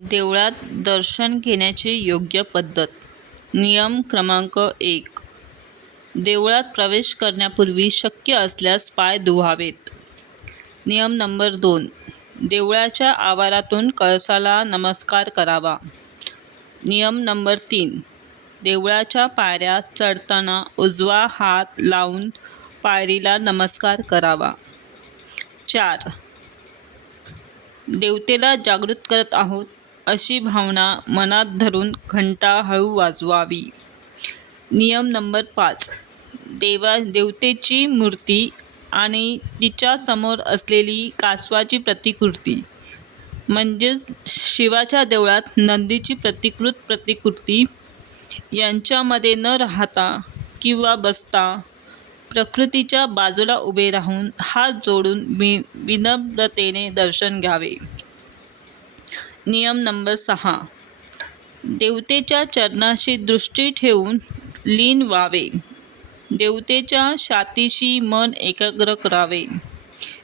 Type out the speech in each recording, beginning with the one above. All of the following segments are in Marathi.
देवळात दर्शन घेण्याची योग्य पद्धत. नियम क्रमांक 1. देवळात प्रवेश करण्यापूर्वी शक्य असल्यास पाय धुवावेत. नियम नंबर 2. देवळाच्या आवारातून कळसाला नमस्कार करावा. नियम नंबर 3. देवळाच्या पायऱ्या चढताना उजवा हात लावून पायरीला नमस्कार करावा. 4. देवतेला जागृत करत आहोत अशी भावना मनात धरून घंटा हळू वाजवावी. नियम नंबर 5. देवतेची मूर्ती आणि तिच्या समोर असलेली कासवाची प्रतिकृती म्हणजेच शिवाच्या देवळात नंदीची प्रतिकृती यांच्यामध्ये न राहता किंवा बसता प्रकृतीच्या बाजूला उभे राहून हात जोडून विनम्रतेने दर्शन घ्यावे. नियम नंबर 6. देवतेच्या चरणाशी दृष्टी ठेवून लीन व्हावे. देवतेच्या छातीशी मन एकाग्र करावे.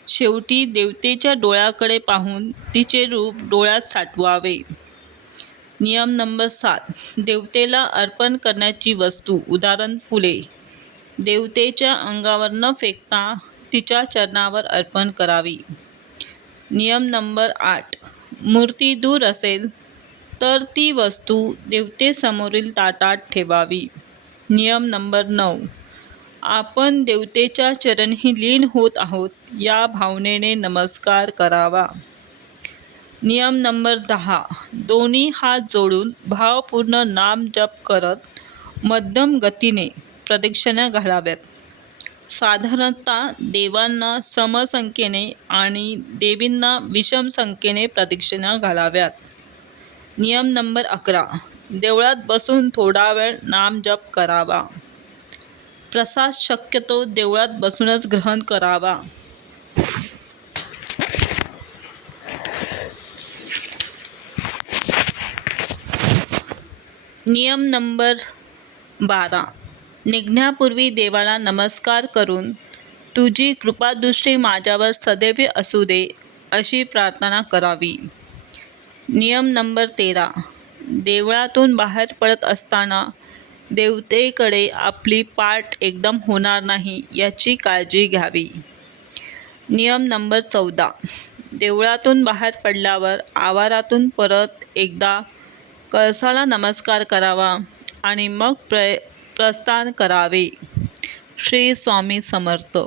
शेवटी देवतेच्या डोळ्याकडे पाहून तिचे रूप डोळ्यात साठवावे. नियम नंबर 7. देवतेला अर्पण करण्याची वस्तू उदाहरण फुले देवतेच्या अंगावर न फेकता तिच्या चरणावर अर्पण करावी. नियम नंबर 8. मूर्ती दूर असेल तर ती वस्तू देवतेसमोरील ताटात ठेवावी. नियम नंबर 9. आपण देवतेच्या चरणी लीन होत आहोत या भावनेने नमस्कार करावा. नियम नंबर 10. दोन्ही हात जोडून भावपूर्ण नामजप करत मध्यम गतीने प्रदक्षिणा घालाव्यात. साधारणतः देवांना समसंख्येने आणि देवींना विषम संख्येने प्रदक्षिणा घालाव्यात. नियम नंबर 11. देवळात बसून थोडा वेळ नामजप करावा. प्रसाद शक्यतो देवळात बसूनच ग्रहण करावा. नियम नंबर 12. निघण्यापूर्वी देवाला नमस्कार करून तुझी कृपादृष्टी माझ्यावर सदैव असू दे अशी प्रार्थना करावी. नियम नंबर 13. देवळातून बाहेर पडत असताना देवतेकडे आपली पाठ एकदम होणार नाही याची काळजी घ्यावी. नियम नंबर 14. देवळातून बाहेर पडल्यावर आवारातून परत एकदा कळसाला नमस्कार करावा आणि मग प्रस्थान करावे. श्री स्वामी समर्थ.